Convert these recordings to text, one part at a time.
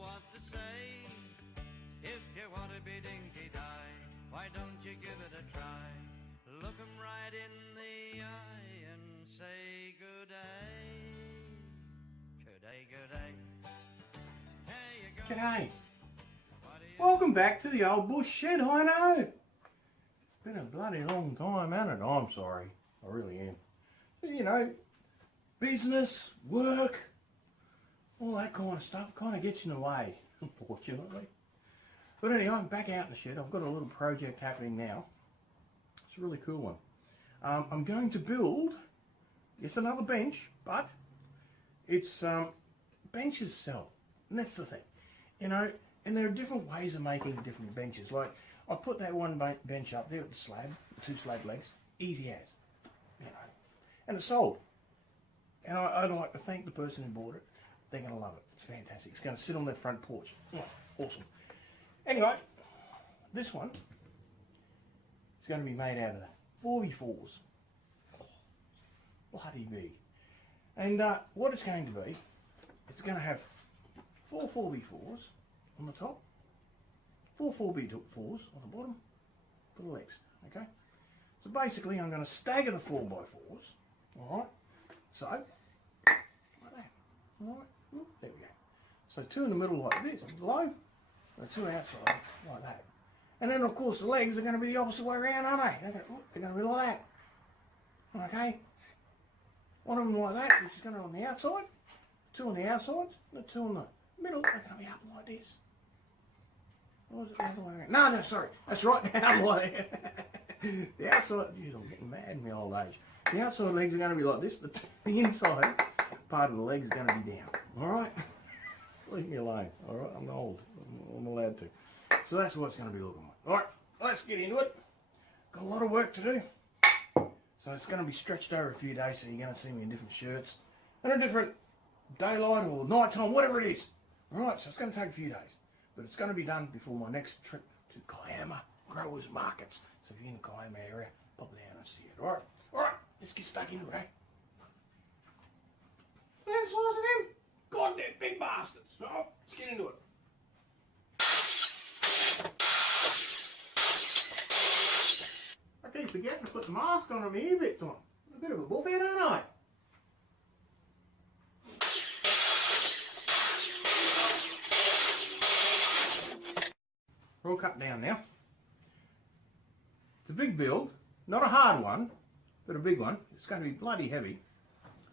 what to say. If you want to be dinky-die, why don't you give it a try? Look 'em right in the eye and say good day. Good day, good day. Here you go. G'day. Welcome back to the old bush shed, I know. Been a bloody long time, hasn't it? I'm sorry. I really am. But, you know, business, work, all that kind of stuff kind of gets in the way, unfortunately. But anyway, I'm back out in the shed. I've got a little project happening now. It's a really cool one. I'm going to build, it's another bench, but it's benches sell. And that's the thing. You know, and there are different ways of making different benches. Like, I put that one bench up there with the slab, 2 slab legs, easy as, you know. And it's sold. And I'd like to thank the person who bought it. They're going to love it. It's fantastic. It's going to sit on their front porch. Oh, awesome. Anyway, this one is going to be made out of 4x4's. Bloody big. And what it's going to be, it's going to have 4 4x4's on the top, 4 4x4's on the bottom for the legs, okay? So basically I'm going to stagger the 4x4's, alright? So, like that, alright? There we go. So 2 in the middle like this, below, and 2 outside like that. And then of course the legs are going to be the opposite way around, aren't they? They're going to be like that, okay? One of them like that, which is going to be on the outside, 2 on the outsides, and 2 on the middle, they're going to be up like this. Or was it the other way around? No, sorry. That's right, down like that. The outside, geez, I'm getting mad in my old age. The outside legs are going to be like this. The inside part of the legs is going to be down. Alright? Leave me alone. Alright? I'm old. I'm allowed to. So that's what it's going to be looking like. Alright, let's get into it. Got a lot of work to do. So it's going to be stretched over a few days, so you're going to see me in different shirts. And a different daylight or night time, whatever it is. Alright, so it's going to take a few days. But it's going to be done before my next trip to Kiama Growers Markets. So if you're in the Kiama area, pop down and see it. Alright, alright, let's get stuck into it, eh? That's the size of them. Goddamn big bastards. Alright, let's get into it. I keep forgetting to put the mask on and my ear bits on. I'm a bit of a buffhead, aren't I? We're all cut down now. It's a big build, not a hard one, but a big one. It's going to be bloody heavy.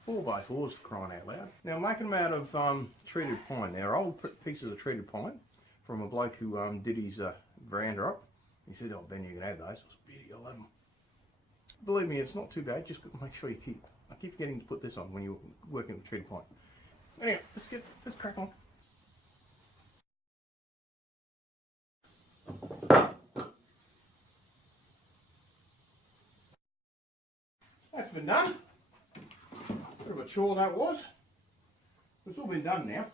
4x4's for crying out loud. Now I'm making them out of treated pine. They're old pieces of treated pine from a bloke who did his veranda up. He said, "Oh Ben, you can have those." I was beauty, I'll have them. Believe me, it's not too bad. Just make sure you keep. I keep forgetting to put this on when you're working with treated pine. Anyway, let's crack on. That's been done. Bit of a chore that was. It's all been done now.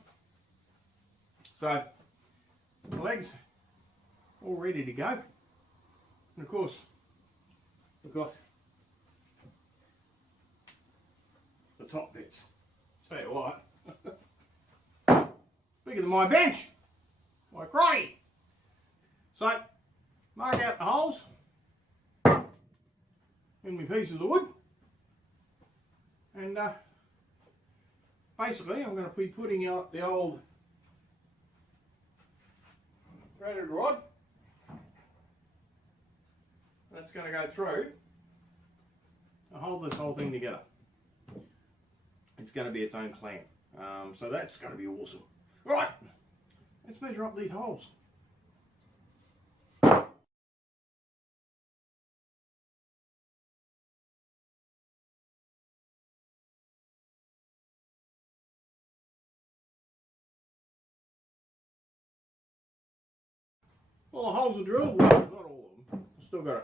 So the legs all ready to go. And of course we've got the top bits. Tell you what, bigger than my bench, my crotty. So mark out the holes in my pieces of wood. And basically I'm going to be putting out the old threaded rod. That's going to go through to hold this whole thing together. It's going to be its own clamp. So that's going to be awesome. Right, let's measure up these holes. Well, the holes are drilled, well, not all of them. I've still got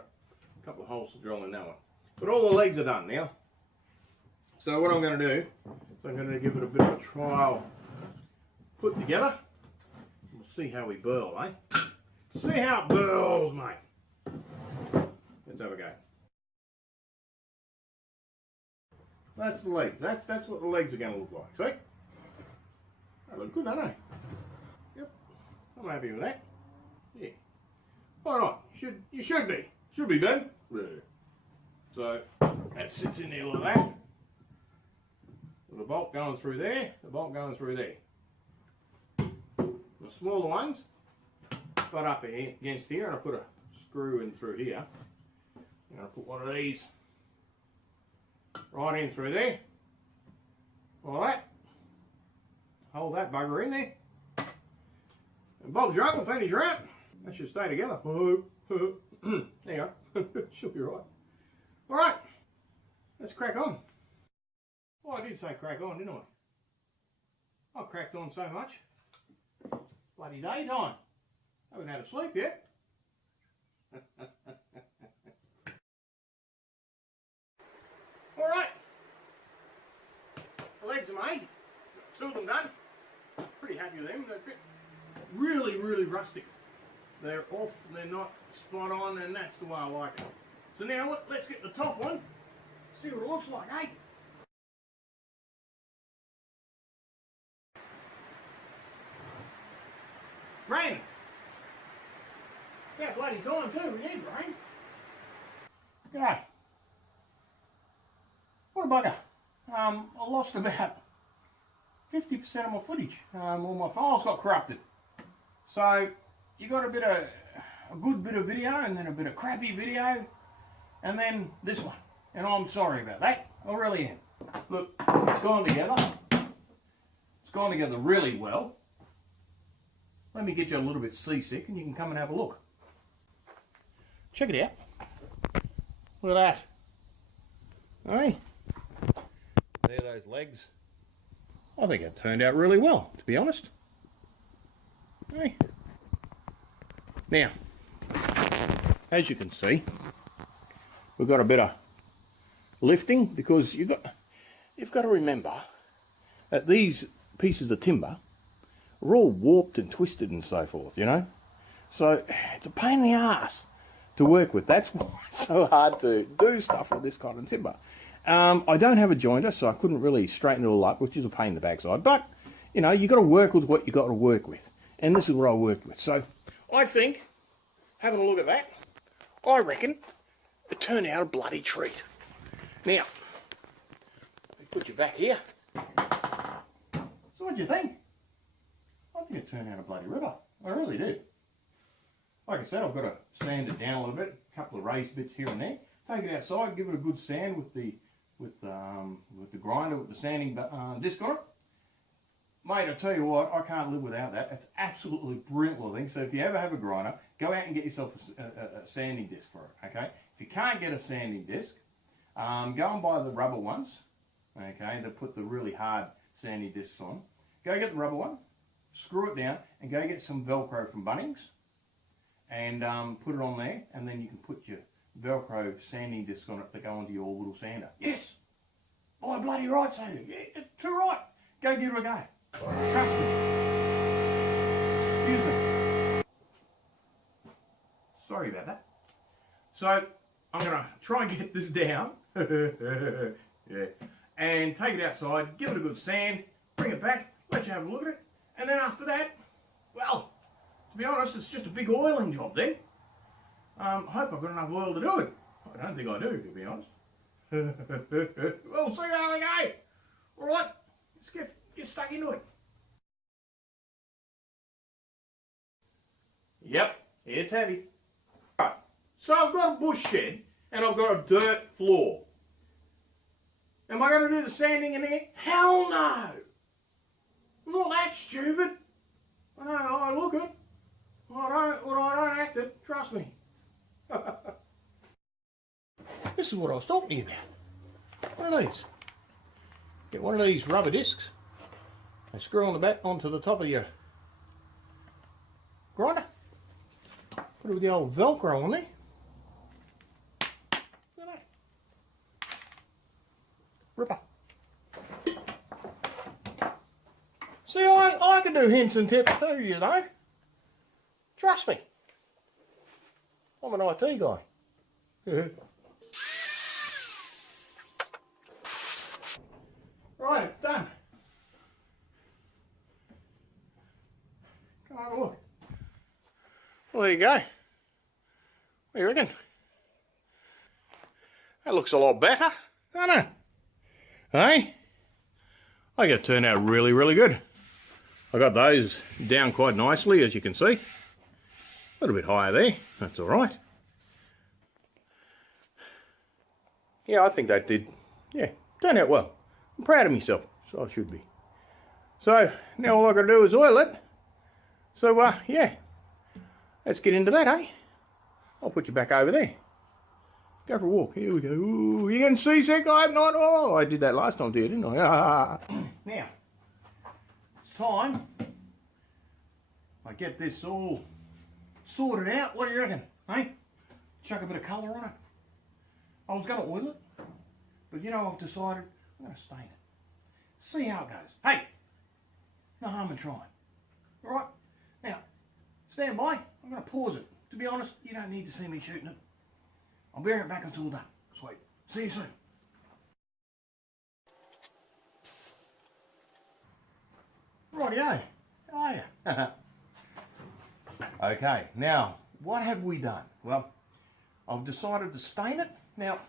a couple of holes to drill in that one. But all the legs are done now. So what I'm going to do is I'm going to give it a bit of a trial put together. We'll see how we burl, eh? See how it burls, mate. Let's have a go. That's the legs. That's what the legs are going to look like. See? They look good, don't they? Yep. I'm happy with that. Yeah. Why not? You should be. Should be, Ben. Yeah. So that sits in there like that. With the bolt going through there, the bolt going through there. The smaller ones got up against here, and I put a screw in through here. And I put one of these right in through there. Like that. Hold that bugger in there. And Bob's your uncle, Fanny's your aunt. That should stay together. There you go. She'll be right. Alright, let's crack on. Well, I did say crack on, didn't I? I cracked on so much. Bloody daytime. I haven't had a sleep yet. Alright. The legs are made. Two of them done. Pretty happy with them. They're really, really rustic. They're off, they're not spot on, and that's the way I like it. So now let's get the top one, see what it looks like, eh? Rain. Yeah, bloody time too, we need rain. G'day. What a bugger. I lost about 50% of my footage. All my files got corrupted. So you got a good bit of video, and then a bit of crappy video, and then this one. And I'm sorry about that. I really am. Look, it's gone together. It's gone together really well. Let me get you a little bit seasick, and you can come and have a look. Check it out. Look at that. Hey? There, those legs. I think it turned out really well, to be honest. Hey? Now, as you can see, we've got a bit of lifting, because you've got to remember that these pieces of timber are all warped and twisted and so forth, you know. So it's a pain in the ass to work with. That's why it's so hard to do stuff with this kind of timber. I don't have a jointer, so I couldn't really straighten it all up, which is a pain in the backside. But you know, you've got to work with what you've got to work with, and this is what I worked with. So I think, having a look at that, I reckon it turned out a bloody treat. Now, let me put you back here. So what do you think? I think it turned out a bloody ripper. I really do. Like I said, I've got to sand it down a little bit, a couple of raised bits here and there. Take it outside, give it a good sand with the grinder, with the sanding disc on it. Mate, I tell you what, I can't live without that. It's absolutely brilliant little thing. So if you ever have a grinder, go out and get yourself a sanding disc for it, okay? If you can't get a sanding disc, go and buy the rubber ones, okay, that put the really hard sanding discs on. Go get the rubber one, screw it down, and go get some Velcro from Bunnings, and put it on there, and then you can put your Velcro sanding discs on it that go onto your little sander. Yes! Boy, bloody right, Sandy. Yeah, it's too right. Go give it a go. Trust me. Excuse me. Sorry about that. So, I'm going to try and get this down. Yeah. And take it outside, give it a good sand, bring it back, let you have a look at it. And then after that, well, to be honest, it's just a big oiling job then. I hope I've got enough oil to do it. I don't think I do, to be honest. We'll see how we go. Alright, let's get stuck into it. Yep, it's heavy. Right, so I've got a bush shed and I've got a dirt floor. Am I going to do the sanding in there? Hell no! I'm not that stupid. I know how I look it. I don't act it, trust me. This is what I was talking to you about. One of these. Get one of these rubber discs and screw on the back onto the top of your grinder. Put it with the old Velcro on there. Look at that. Ripper. See, I can do hints and tips too, you know. Trust me. I'm an IT guy. Right, it's done. Come have a look. there you go. What do you reckon? That looks a lot better, doesn't it? Hey? I think it turned out really, really good. I got those down quite nicely, as you can see. A little bit higher there, that's all right. Yeah, I think that did, turned out well. I'm proud of myself, so I should be. So, now all I got to do is oil it. So, yeah, let's get into that, eh? I'll put you back over there. Go for a walk. Here we go. Ooh, you getting seasick? I'm not. Oh, I did that last time too, didn't I? Now, it's time I get this all sorted out. What do you reckon? Hey? Chuck a bit of colour on it. I was going to oil it, but you know, I've decided I'm going to stain it. See how it goes. Hey, no harm in trying. All right? Now, stand by. I'm going to pause it. To be honest, you don't need to see me shooting it. I'll be right back until all done. Sweet. See you soon. Rightio. How are you? Okay, now, what have we done? Well, I've decided to stain it. Now,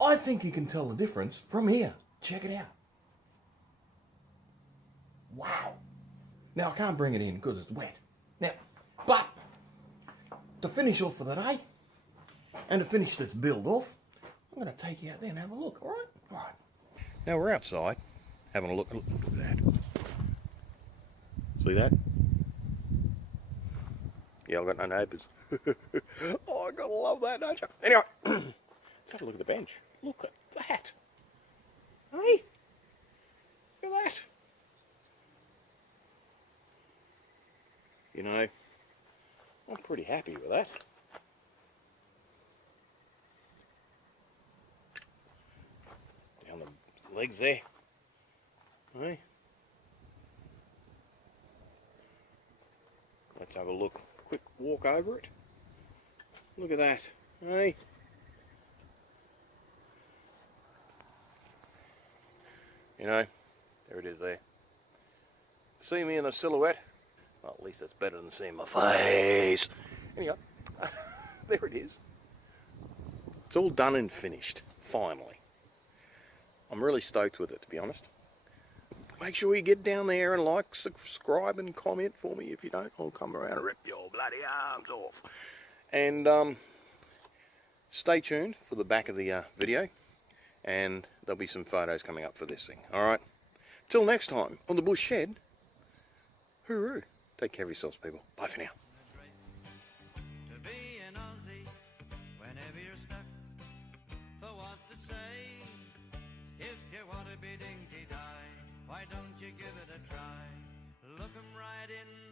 I think you can tell the difference from here. Check it out. Wow. Now, I can't bring it in because it's wet. Now, but to finish off for the day, and to finish this build off, I'm going to take you out there and have a look, all right? All right. Now, we're outside, having a look. Look at that. See that? Yeah, I've got no neighbours. Oh, I gotta love that, don't you? Anyway, let's have a look at the bench. Look at that. Hey? Look at that. You know, I'm pretty happy with that. Down the legs there. Hey? Let's have a look. Quick walk over it. Look at that. Hey? You know, there it is there. See me in the silhouette? Well, at least that's better than seeing my face. Anyway, there it is. It's all done and finished, finally. I'm really stoked with it, to be honest. Make sure you get down there and like, subscribe and comment for me. If you don't, I'll come around and rip your bloody arms off. And stay tuned for the back of the video. And there'll be some photos coming up for this thing. Alright? Till next time, on the Bush Shed. Hooroo. Take care of yourselves, people. Bye for now. To be an Aussie whenever you're stuck for what to say. If you want to be dinky-die, why don't you give it a try? Look 'em right in